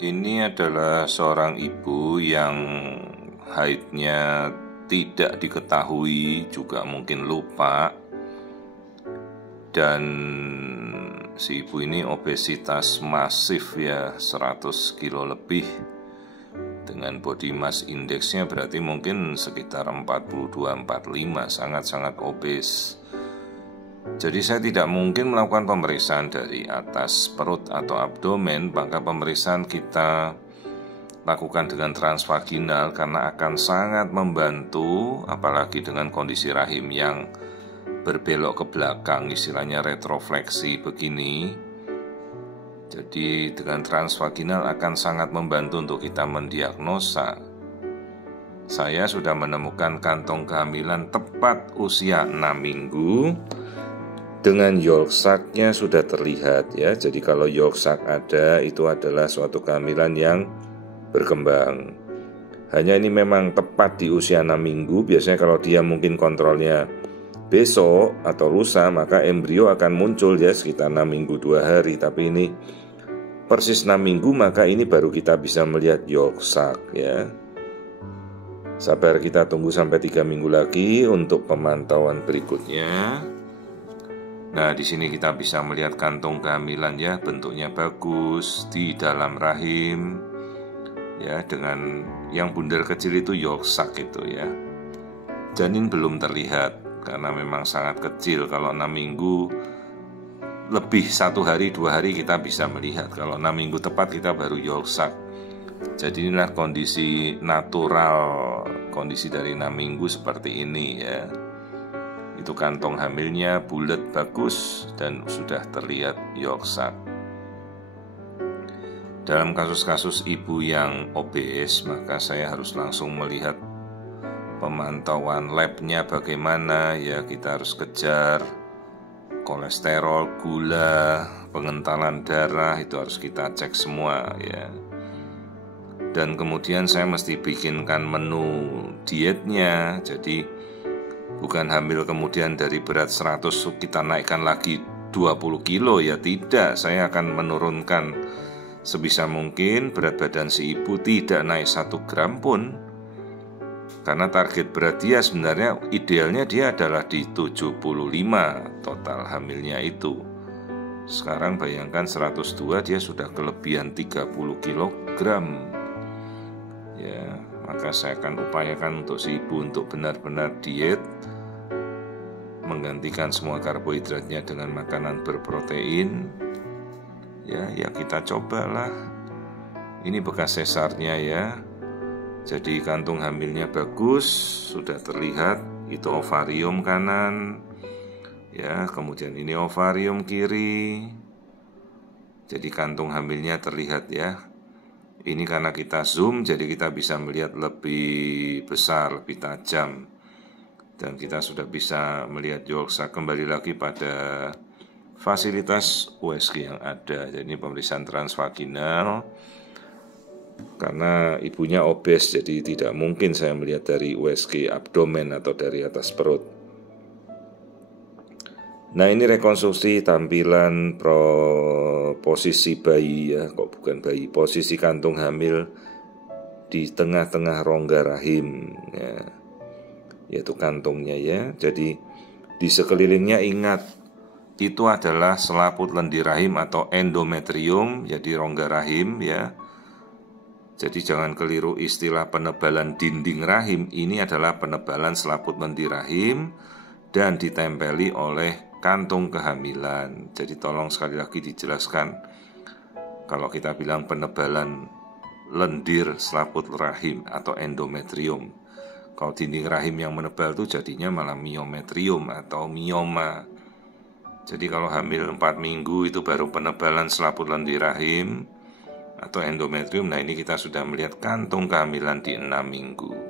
Ini adalah seorang ibu yang haidnya tidak diketahui, juga mungkin lupa. Dan si ibu ini obesitas masif ya, 100 kilo lebih. Dengan body mass indexnya berarti mungkin sekitar 42-45, sangat-sangat obes. Jadi saya tidak mungkin melakukan pemeriksaan dari atas perut atau abdomen, maka pemeriksaan kita lakukan dengan transvaginal karena akan sangat membantu, apalagi dengan kondisi rahim yang berbelok ke belakang, istilahnya retrofleksi begini. Jadi dengan transvaginal akan sangat membantu untuk kita mendiagnosa. Saya sudah menemukan kantong kehamilan tepat usia 6 minggu. Dengan yolk sac-nya sudah terlihat ya. Jadi kalau yolk sac ada, itu adalah suatu kehamilan yang berkembang. Hanya ini memang tepat di usia 6 minggu. Biasanya kalau dia mungkin kontrolnya besok atau lusa, maka embrio akan muncul ya sekitar 6 minggu 2 hari. Tapi ini persis 6 minggu, maka ini baru kita bisa melihat yolk sac ya. Sabar, kita tunggu sampai 3 minggu lagi untuk pemantauan berikutnya. Nah, di sini kita bisa melihat kantong kehamilan ya, bentuknya bagus di dalam rahim. Ya, dengan yang bundar kecil itu yolk sac itu ya. Janin belum terlihat karena memang sangat kecil. Kalau 6 minggu lebih 1 hari 2 hari kita bisa melihat. Kalau 6 minggu tepat kita baru yolk sac. Jadi inilah kondisi natural, kondisi dari 6 minggu seperti ini ya. Itu kantong hamilnya bulat bagus dan sudah terlihat yolk sac. Dalam kasus-kasus ibu yang obes, maka saya harus langsung melihat pemantauan labnya bagaimana ya. Kita harus kejar kolesterol, gula, pengentalan darah, itu harus kita cek semua ya. Dan kemudian saya mesti bikinkan menu dietnya. Jadi bukan hamil kemudian dari berat 100 kita naikkan lagi 20 kilo ya, tidak. Saya akan menurunkan sebisa mungkin berat badan si ibu tidak naik 1 gram pun. Karena target berat dia sebenarnya idealnya dia adalah di 75 total hamilnya itu. Sekarang bayangkan 102, dia sudah kelebihan 30 kilogram. Ya, maka saya akan upayakan untuk si ibu untuk benar-benar diet, menggantikan semua karbohidratnya dengan makanan berprotein. Ya kita cobalah. Ini bekas sesarnya ya. Jadi kantung hamilnya bagus, sudah terlihat. Itu ovarium kanan. Ya, kemudian ini ovarium kiri. Jadi kantung hamilnya terlihat ya. Ini karena kita zoom, jadi kita bisa melihat lebih besar, lebih tajam. Dan kita sudah bisa melihat yolk sac. Kembali lagi pada fasilitas USG yang ada. Jadi ini pemeriksaan transvaginal. Karena ibunya obes, jadi tidak mungkin saya melihat dari USG abdomen atau dari atas perut. Nah, ini rekonstruksi tampilan posisi bayi ya, kok bukan bayi, posisi kantung hamil di tengah-tengah rongga rahim ya, yaitu kantungnya ya. Jadi di sekelilingnya ingat, itu adalah selaput lendir rahim atau endometrium, jadi rongga rahim ya. Jadi jangan keliru istilah penebalan dinding rahim, ini adalah penebalan selaput lendir rahim dan ditempeli oleh kantung kehamilan. Jadi tolong sekali lagi dijelaskan, kalau kita bilang penebalan lendir selaput rahim atau endometrium, kalau dinding rahim yang menebal itu jadinya malah miometrium atau mioma. Jadi kalau hamil 4 minggu itu baru penebalan selaput lendir rahim atau endometrium. Nah, ini kita sudah melihat kantung kehamilan di 6 minggu.